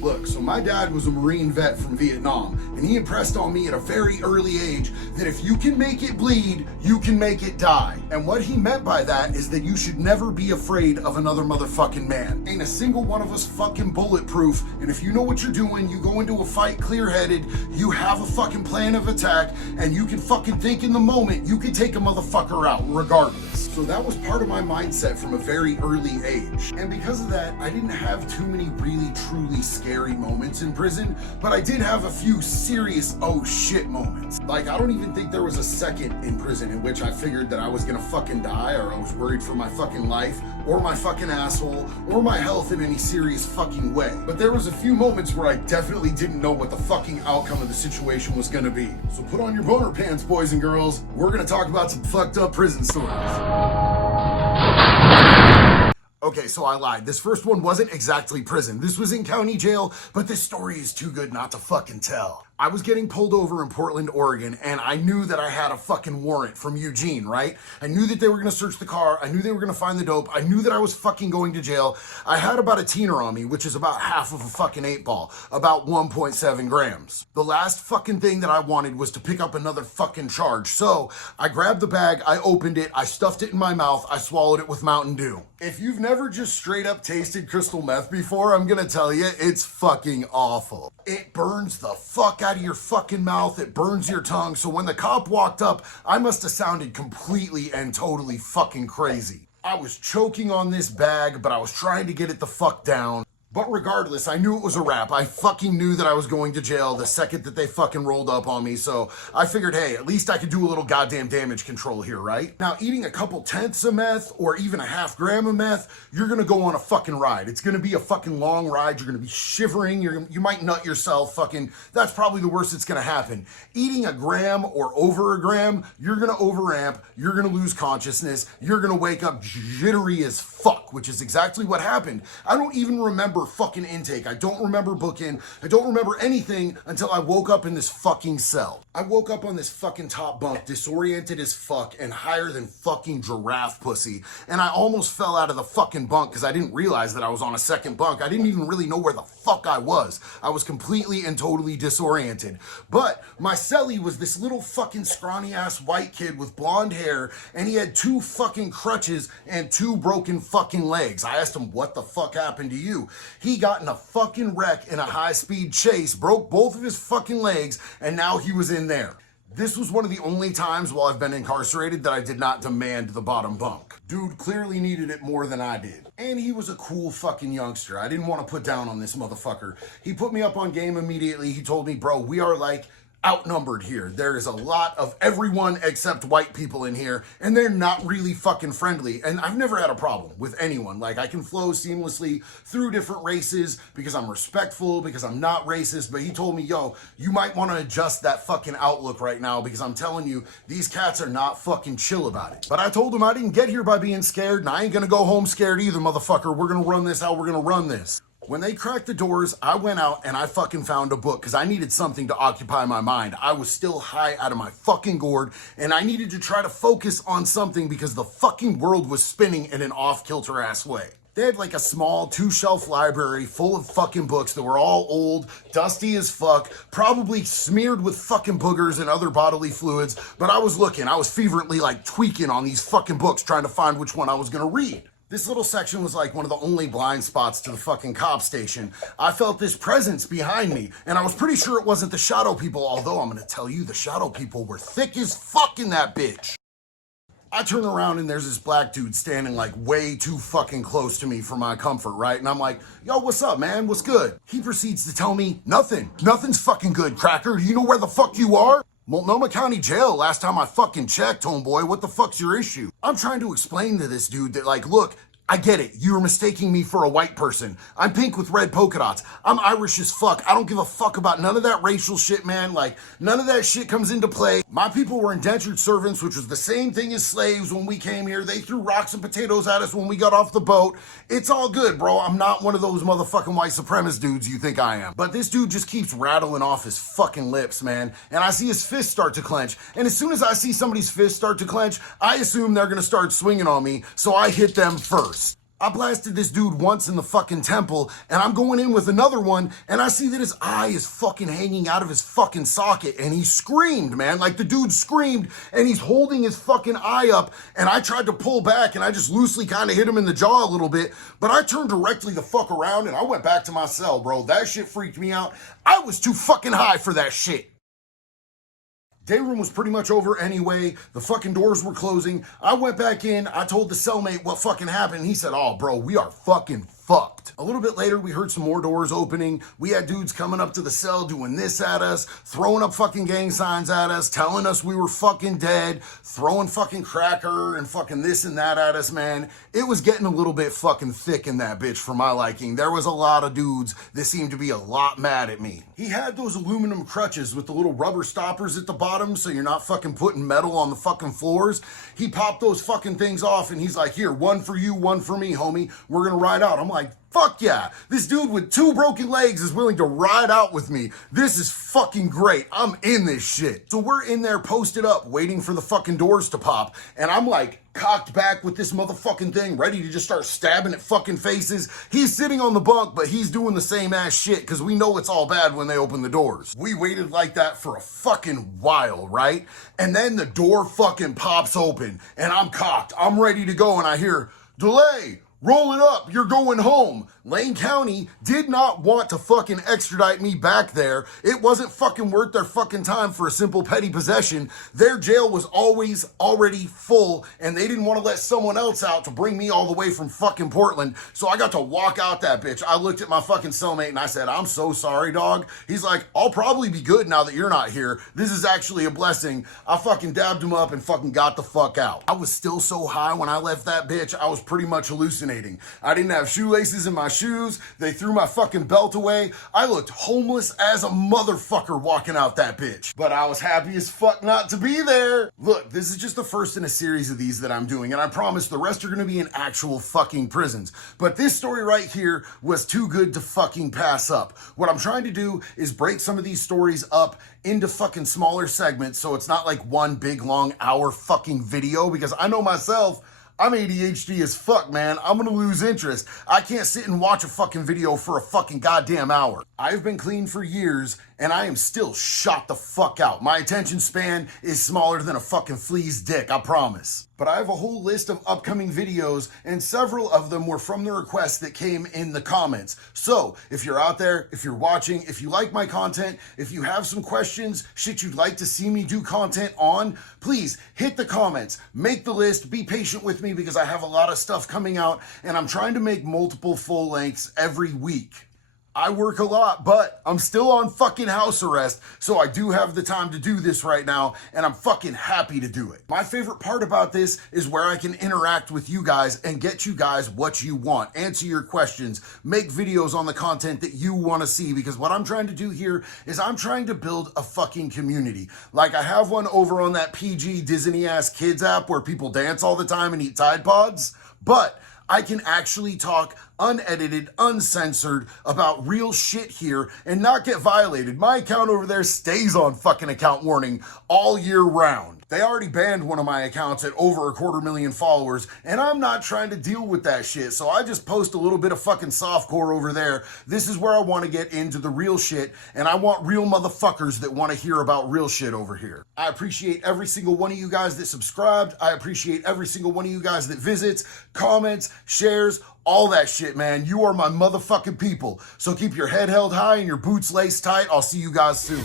Look, so my dad was a Marine vet from Vietnam, and he impressed on me at a very early age that if you can make it bleed, you can make it die. And what he meant by that is that you should never be afraid of another motherfucking man. Ain't a single one of us fucking bulletproof, and if you know what you're doing, you go into a fight clear-headed, you have a fucking plan of attack, and you can fucking think in the moment, you can take a motherfucker out regardless. So that was part of my mindset from a very early age. And because of that, I didn't have too many really truly scary moments in prison, but I did have a few serious oh shit moments. Like, I don't even think there was a second in prison in which I figured that I was gonna fucking die, or I was worried for my fucking life, or my fucking asshole, or my health in any serious fucking way. But there was a few moments where I definitely didn't know what the fucking outcome of the situation was gonna be. So put on your boner pants, boys and girls. We're gonna talk about some fucked up prison stories. Okay, so I lied. This first one wasn't exactly prison. This was in county jail, but this story is too good not to fucking tell. I was getting pulled over in Portland, Oregon, and I knew that I had a fucking warrant from Eugene, right? I knew that they were gonna search the car. I knew they were gonna find the dope. I knew that I was fucking going to jail. I had about a teener on me, which is about half of a fucking 8-ball, about 1.7 grams. The last fucking thing that I wanted was to pick up another fucking charge. So I grabbed the bag, I opened it, I stuffed it in my mouth, I swallowed it with Mountain Dew. If you've never just straight up tasted crystal meth before, I'm gonna tell you, it's fucking awful. It burns the fuck out of your fucking mouth, it burns your tongue, so when the cop walked up, I must have sounded completely and totally fucking crazy. I was choking on this bag, but I was trying to get it the fuck down. But regardless, I knew it was a wrap. I fucking knew that I was going to jail the second that they fucking rolled up on me, so I figured, hey, at least I could do a little goddamn damage control here, right? Now, eating a couple tenths of meth, or even a half gram of meth, you're gonna go on a fucking ride. It's gonna be a fucking long ride, you're gonna be shivering, you might nut yourself, fucking, that's probably the worst that's gonna happen. Eating a gram or over a gram, you're gonna overamp, you're gonna lose consciousness, you're gonna wake up jittery as fuck, which is exactly what happened. I don't even remember fucking intake. I don't remember booking. I don't remember anything until I woke up in this fucking cell. I woke up on this fucking top bunk, disoriented as fuck and higher than fucking giraffe pussy. And I almost fell out of the fucking bunk because I didn't realize that I was on a second bunk. I didn't even really know where the fuck I was. I was completely and totally disoriented. But my cellie was this little fucking scrawny ass white kid with blonde hair, and he had 2 fucking crutches and 2 broken fucking legs. I asked him, what the fuck happened to you? He got in a fucking wreck in a high-speed chase, broke both of his fucking legs, and now he was in there. This was one of the only times while I've been incarcerated that I did not demand the bottom bunk. Dude clearly needed it more than I did. And he was a cool fucking youngster. I didn't want to put down on this motherfucker. He put me up on game immediately. He told me, bro, we are like outnumbered here. There is a lot of everyone except white people in here, and they're not really fucking friendly. And I've never had a problem with anyone. Like, I can flow seamlessly through different races because I'm respectful, because I'm not racist. But he told me, yo, you might want to adjust that fucking outlook right now, because I'm telling you, these cats are not fucking chill about it. But I told him I didn't get here by being scared, and I ain't gonna go home scared either, motherfucker. We're gonna run this how we're gonna run this. When they cracked the doors, I went out and I fucking found a book because I needed something to occupy my mind. I was still high out of my fucking gourd, and I needed to try to focus on something because the fucking world was spinning in an off-kilter ass way. They had like a small 2-shelf library full of fucking books that were all old, dusty as fuck, probably smeared with fucking boogers and other bodily fluids, but I was looking, I was fervently like tweaking on these fucking books trying to find which one I was gonna read. This little section was like one of the only blind spots to the fucking cop station. I felt this presence behind me, and I was pretty sure it wasn't the shadow people, although I'm gonna tell you, the shadow people were thick as fuck in that bitch. I turn around and there's this black dude standing like way too fucking close to me for my comfort, right? And I'm like, yo, what's up, man? What's good? He proceeds to tell me, nothing. Nothing's fucking good, cracker. Do you know where the fuck you are? Multnomah County Jail, last time I fucking checked, homeboy. What the fuck's your issue? I'm trying to explain to this dude that, like, look, I get it. You were mistaking me for a white person. I'm pink with red polka dots. I'm Irish as fuck. I don't give a fuck about none of that racial shit, man. Like, none of that shit comes into play. My people were indentured servants, which was the same thing as slaves when we came here. They threw rocks and potatoes at us when we got off the boat. It's all good, bro. I'm not one of those motherfucking white supremacist dudes you think I am. But this dude just keeps rattling off his fucking lips, man. And I see his fists start to clench. And as soon as I see somebody's fists start to clench, I assume they're gonna start swinging on me, so I hit them first. I blasted this dude once in the fucking temple, and I'm going in with another one, and I see that his eye is fucking hanging out of his fucking socket, and he screamed, man. Like, the dude screamed, and he's holding his fucking eye up, and I tried to pull back, and I just loosely kind of hit him in the jaw a little bit, but I turned directly the fuck around, and I went back to my cell, bro. That shit freaked me out. I was too fucking high for that shit. Day room was pretty much over anyway. The fucking doors were closing. I went back in. I told the cellmate what fucking happened. He said, oh, bro, we are fucking fucked. A little bit later, we heard some more doors opening. We had dudes coming up to the cell doing this at us, throwing up fucking gang signs at us, telling us we were fucking dead, throwing fucking cracker and fucking this and that at us, man. It was getting a little bit fucking thick in that bitch for my liking. There was a lot of dudes that seemed to be a lot mad at me. He had those aluminum crutches with the little rubber stoppers at the bottom so you're not fucking putting metal on the fucking floors. He popped those fucking things off and he's like, here, one for you, one for me, homie. We're gonna ride out. I'm like, fuck yeah. This dude with 2 broken legs is willing to ride out with me. This is fucking great. I'm in this shit. So we're in there posted up waiting for the fucking doors to pop. And I'm like cocked back with this motherfucking thing ready to just start stabbing at fucking faces. He's sitting on the bunk, but he's doing the same ass shit because we know it's all bad when they open the doors. We waited like that for a fucking while, right? And then the door fucking pops open and I'm cocked. I'm ready to go and I hear, delay. Roll it up, you're going home. Lane County did not want to fucking extradite me back there. It wasn't fucking worth their fucking time for a simple petty possession. Their jail was always already full and they didn't want to let someone else out to bring me all the way from fucking Portland. So I got to walk out that bitch. I looked at my fucking cellmate and I said, I'm so sorry, dog. He's like, I'll probably be good now that you're not here. This is actually a blessing. I fucking dabbed him up and fucking got the fuck out. I was still so high when I left that bitch. I was pretty much hallucinating. I didn't have shoelaces in my shoes. They threw my fucking belt away. I looked homeless as a motherfucker walking out that bitch. But I was happy as fuck not to be there. Look, this is just the first in a series of these that I'm doing, and I promise the rest are gonna be in actual fucking prisons. But this story right here was too good to fucking pass up. What I'm trying to do is break some of these stories up into fucking smaller segments so it's not like one big long hour fucking video, because I know myself, I'm ADHD as fuck, man. I'm gonna lose interest. I can't sit and watch a fucking video for a fucking goddamn hour. I've been clean for years, and I am still shot the fuck out. My attention span is smaller than a fucking flea's dick, I promise. But I have a whole list of upcoming videos, and several of them were from the requests that came in the comments. So, if you're out there, if you're watching, if you like my content, if you have some questions, shit you'd like to see me do content on, please hit the comments, make the list, be patient with me because I have a lot of stuff coming out, and I'm trying to make multiple full lengths every week. I work a lot, but I'm still on fucking house arrest, so I do have the time to do this right now, and I'm fucking happy to do it. My favorite part about this is where I can interact with you guys and get you guys what you want, answer your questions, make videos on the content that you want to see, because what I'm trying to do here is I'm trying to build a fucking community. Like I have one over on that PG Disney-ass kids app where people dance all the time and eat Tide Pods, but I can actually talk unedited, uncensored about real shit here and not get violated. My account over there stays on fucking account warning all year round. They already banned one of my accounts at over 250,000 followers, and I'm not trying to deal with that shit, so I just post a little bit of fucking softcore over there. This is where I want to get into the real shit, and I want real motherfuckers that want to hear about real shit over here. I appreciate every single one of you guys that subscribed. I appreciate every single one of you guys that visits, comments, shares, all that shit, man. You are my motherfucking people. So keep your head held high and your boots laced tight. I'll see you guys soon.